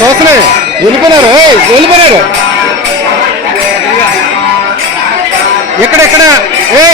చూస్తున్నాయి వెళ్ళిపోయినారు. వెళ్ళిపోయినారు. ఎక్కడెక్కడ ఏ